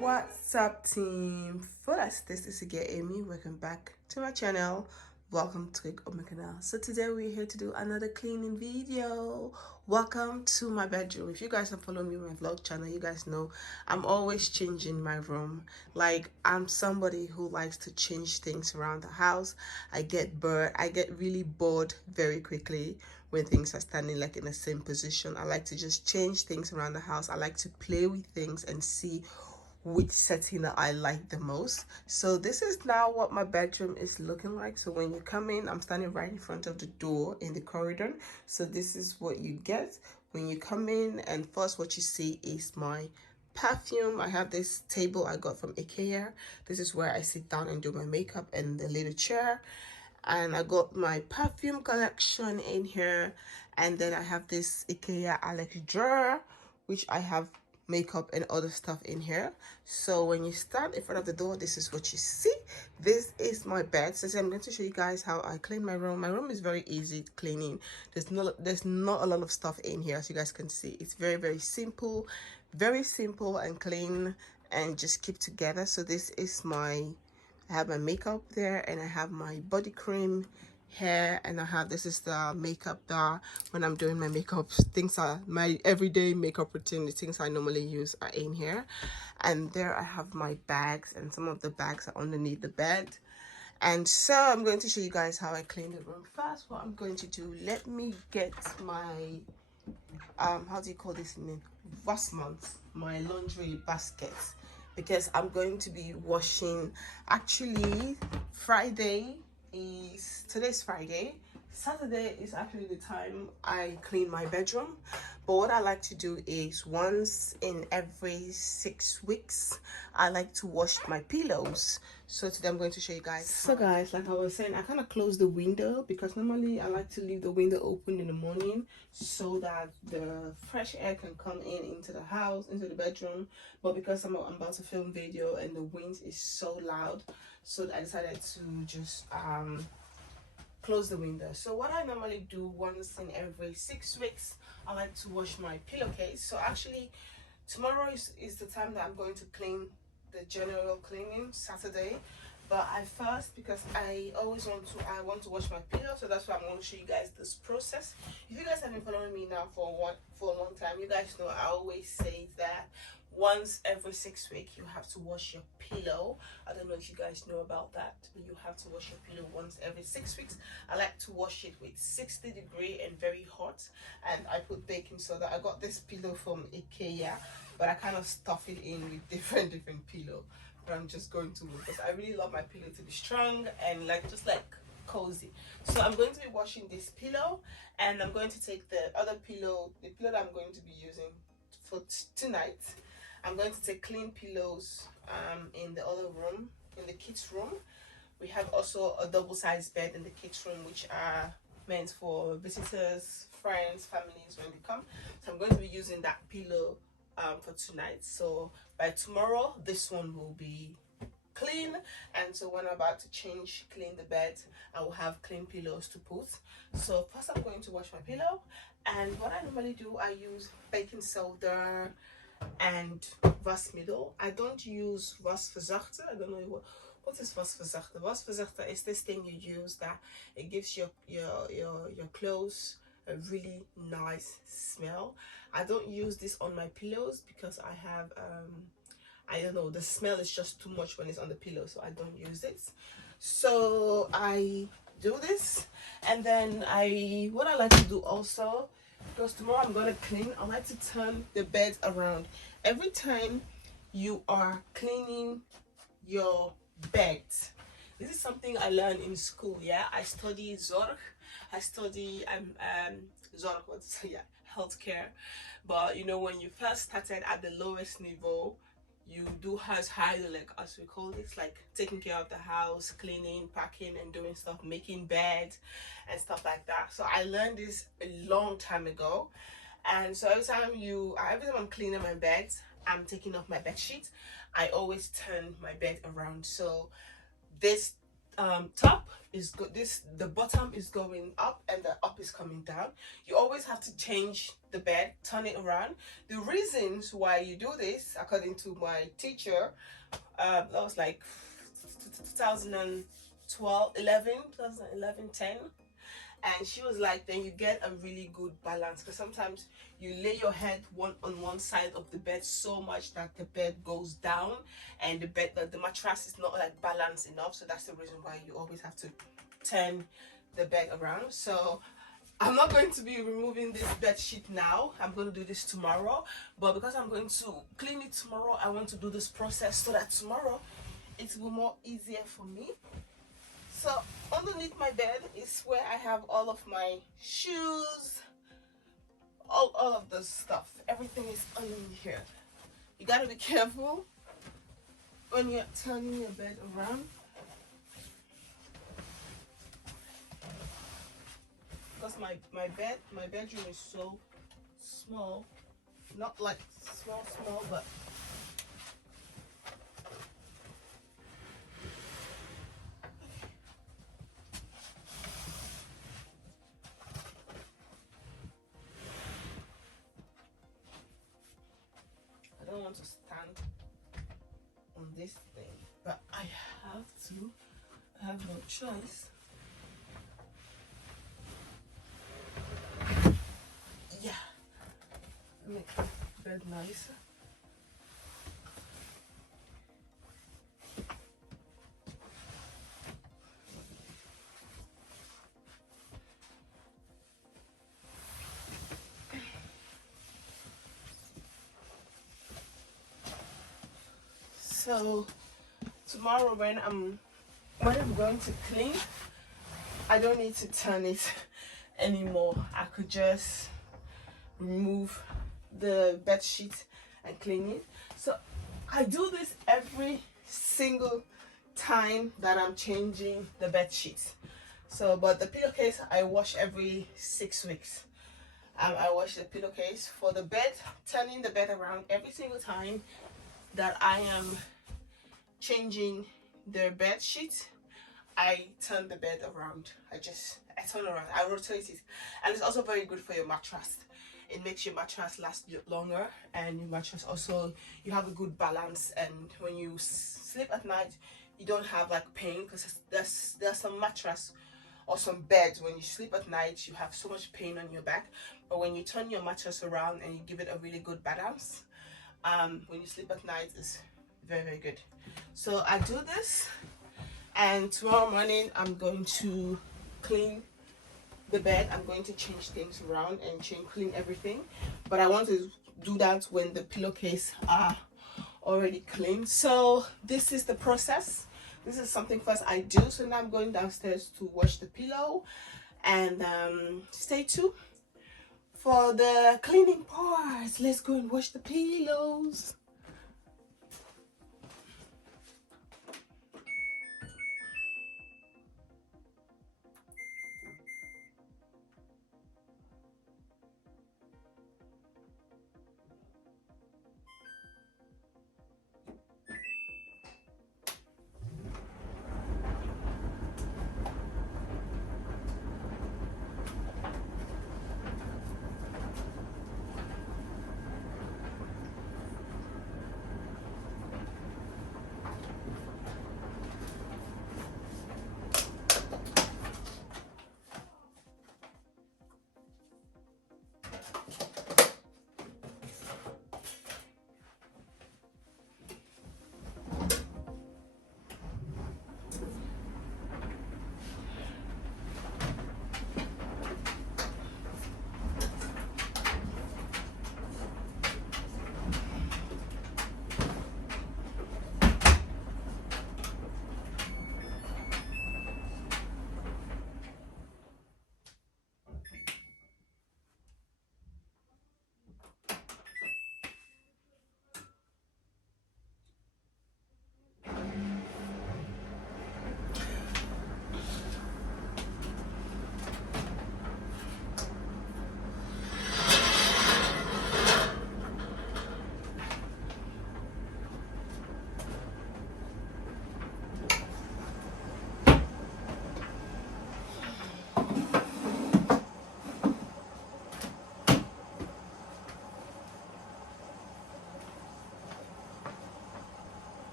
What's up, team? Fullest, this is again Amy. Welcome back to my channel. Welcome to my canal. So today we're here to do another cleaning video. Welcome to my bedroom. If you guys have followed me on my vlog channel, you guys know I'm always changing my room. Like, I'm somebody who likes to change things around the house. I get really bored very quickly when things are standing like in the same position. I like to just change things around the house. I like to play with things and see which setting that I like the most. So this is now what my bedroom is looking like. So when you come in, I'm standing right in front of the door in the corridor. So this is what you get when you come in, and first what you see is my perfume. I have this table I got from IKEA. This is where I sit down and do my makeup, and the little chair. And I got my perfume collection in here, and then I have this IKEA Alex drawer, which I have makeup and other stuff in here. So when you stand in front of the door, this is what you see. This is my bed. So I'm going to show you guys how I clean my room. My room is very easy cleaning. There's not a lot of stuff in here, as you guys can see. It's very simple and clean and just keep together. So this is my, I have my makeup there, and I have my body cream hair, and I have, this is the makeup that when I'm doing my makeup, things are my everyday makeup routine, the things I normally use are in here. And there I have my bags, and some of the bags are underneath the bed. And so I'm going to show you guys how I clean the room. First, what I'm going to do, let me get my how do you call this in vestments, my laundry baskets, because I'm going to be washing. Actually, today's Friday. Saturday is actually the time I clean my bedroom. But what I like to do is once in every 6 weeks, I like to wash my pillows. So today I'm going to show you guys. So guys, like I was saying, I kind of close the window because normally I like to leave the window open in the morning so that the fresh air can come into the house, into the bedroom. But because I'm about to film video and the wind is so loud, so I decided to just close the window. So what I normally do once in every 6 weeks, I like to wash my pillowcase. So actually tomorrow is the time that I'm going to clean the general cleaning, Saturday. But I first, because I want to wash my pillow, so that's why I'm going to show you guys this process. If you guys have been following me now for a long time, you guys know I always say that once every 6 weeks you have to wash your pillow. I don't know if you guys know about that, but you have to wash your pillow once every 6 weeks. I like to wash it with 60-degree and very hot, and I put baking soda. I got this pillow from IKEA, but I kind of stuff it in with different pillow. But I'm just going to, because I really love my pillow to be strong and just cozy. So I'm going to be washing this pillow, and I'm going to take the other pillow, the pillow that I'm going to be using for tonight. I'm going to take clean pillows in the other room, in the kids room. We have also a double-sized bed in the kids room, which are meant for visitors, friends, families when they come. So I'm going to be using that pillow for tonight. So by tomorrow, this one will be clean, and so when I'm about to clean the bed, I will have clean pillows to put. So first I'm going to wash my pillow, and what I normally do, I use baking soda and wasmiddel. I don't use wasverzachter. I don't know what is wasverzachter. Wasverzachter is this thing you use that it gives your clothes a really nice smell. I don't use this on my pillows because I have I don't know, the smell is just too much when it's on the pillow, so I don't use it. So I do this, and then what I like to do also, because tomorrow I'm gonna clean, I like to turn the bed around. Every time you are cleaning your bed, this is something I learned in school. Yeah, I study zorg. I study zorg, healthcare. But you know, when you first started at the lowest level, you do house hydraulic, as we call it, like taking care of the house, cleaning, packing, and doing stuff, making beds and stuff like that. So I learned this a long time ago, and so every time I'm cleaning my bed, I'm taking off my bed sheet, I always turn my bed around. So this top is good, the bottom is going up and the up is coming down. You always have to change the bed, turn it around. The reasons why you do this, according to my teacher, that was like 2012 11 2011 10, and she was like, then you get a really good balance, because sometimes you lay your head on one side of the bed so much that the bed goes down and the mattress is not like balanced enough. So that's the reason why you always have to turn the bed around. So I'm not going to be removing this bed sheet now. I'm going to do this tomorrow, but because I'm going to clean it tomorrow, I want to do this process so that tomorrow it will be more easier for me. So underneath my bed is where I have all of my shoes, all of the stuff. Everything is underneath here. You gotta be careful when you're turning your bed around, because my bedroom is so small. Not like small, but I don't want to stand on this thing, but I have to. I have no choice. Yeah, make the bed nicer. So tomorrow when I'm going to clean, I don't need to turn it anymore. I could just remove the bed sheet and clean it. So I do this every single time that I'm changing the bed sheets. So, but the pillowcase I wash every 6 weeks. I wash the pillowcase. For the bed, turning the bed around every single time that I am changing the bed sheet, I turn the bed around. I turn around, I rotate it. And it's also very good for your mattress. It makes your mattress last longer, and your mattress also, you have a good balance, and when you sleep at night you don't have like pain, because there's some mattress or some beds, when you sleep at night you have so much pain on your back, but when you turn your mattress around and you give it a really good balance, when you sleep at night, it's very, very good. So I do this, and tomorrow morning I'm going to clean the bed. I'm going to change things around and clean everything, but I want to do that when the pillowcase are already clean. So this is the process. This is something first I do. So now I'm going downstairs to wash the pillow, and stay tuned for the cleaning part. Let's go and wash the pillows.